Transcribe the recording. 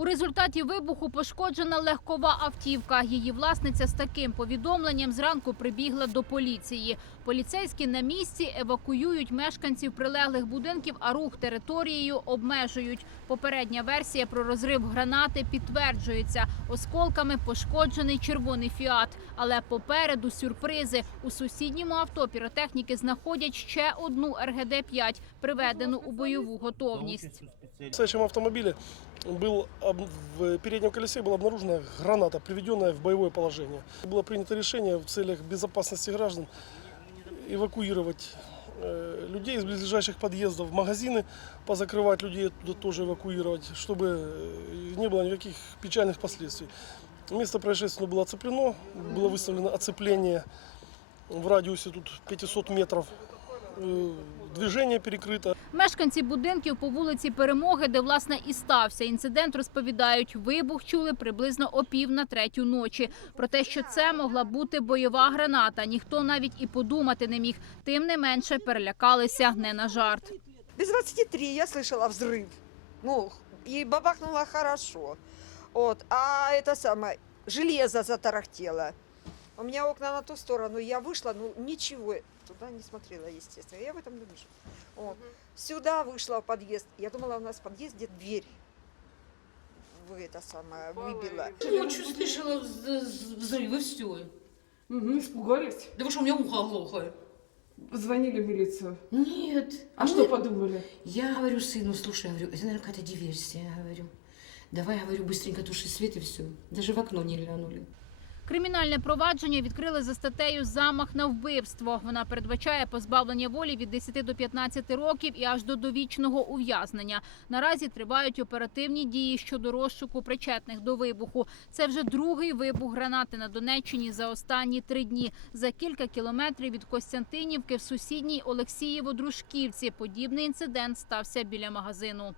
У результаті вибуху пошкоджена легкова автівка. Її власниця з таким повідомленням зранку прибігла до поліції. Поліцейські на місці евакуюють мешканців прилеглих будинків, а рух територією обмежують. Попередня версія про розрив гранати підтверджується. Осколками пошкоджений червоний фіат. Але попереду сюрпризи. У сусідньому авто піротехніки знаходять ще одну РГД-5, приведену у бойову готовність. В следующем автомобиле был, в переднем колесе была обнаружена граната, приведенная в боевое положение. Было принято решение в целях безопасности граждан эвакуировать э, людей из близлежащих подъездов в магазины, позакрывать людей оттуда тоже эвакуировать, чтобы э, не было никаких печальных последствий. Место происшествия было оцеплено, было выставлено оцепление в радиусе тут 500 метров. Э, Движение перекрыто. Мешканці будинків по вулиці Перемоги, де власне і стався інцидент, розповідають, вибух чули приблизно о пів на третю ночі. Про те, що це могла бути бойова граната, ніхто навіть і подумати не міг. Тим не менше перелякалися не на жарт. Без 23 я слышала взрыв. Ну, и бабахнуло хорошо. Вот. А это самое, железо затарахтело. У меня окна на ту сторону, я вышла, ну ничего, туда не смотрела, естественно. Я в этом не вышла. Вот. Сюда вышла в подъезд. Я думала, у нас в подъезде дверь вы это самое выбила. Ночью слышала вз- вз- взрывы, все. Мгм, испугались? Да вы что, у меня ухо глухое. Звонили в милицию. Нет. А Нет. что подумали? Я говорю сыну, слушай, я говорю, это, наверное, какая-то диверсия, я говорю. Давай, я говорю, быстренько туши свет и все. Даже в окно не глянули. Кримінальне провадження відкрили за статтею Замах на вбивство. Вона передбачає позбавлення волі від 10 до 15 років і аж до довічного ув'язнення. Наразі тривають оперативні дії щодо розшуку причетних до вибуху. Це вже другий вибух гранати на Донеччині за останні три дні. За кілька кілометрів від Костянтинівки в сусідній Олексієво-Дружківці подібний інцидент стався біля магазину.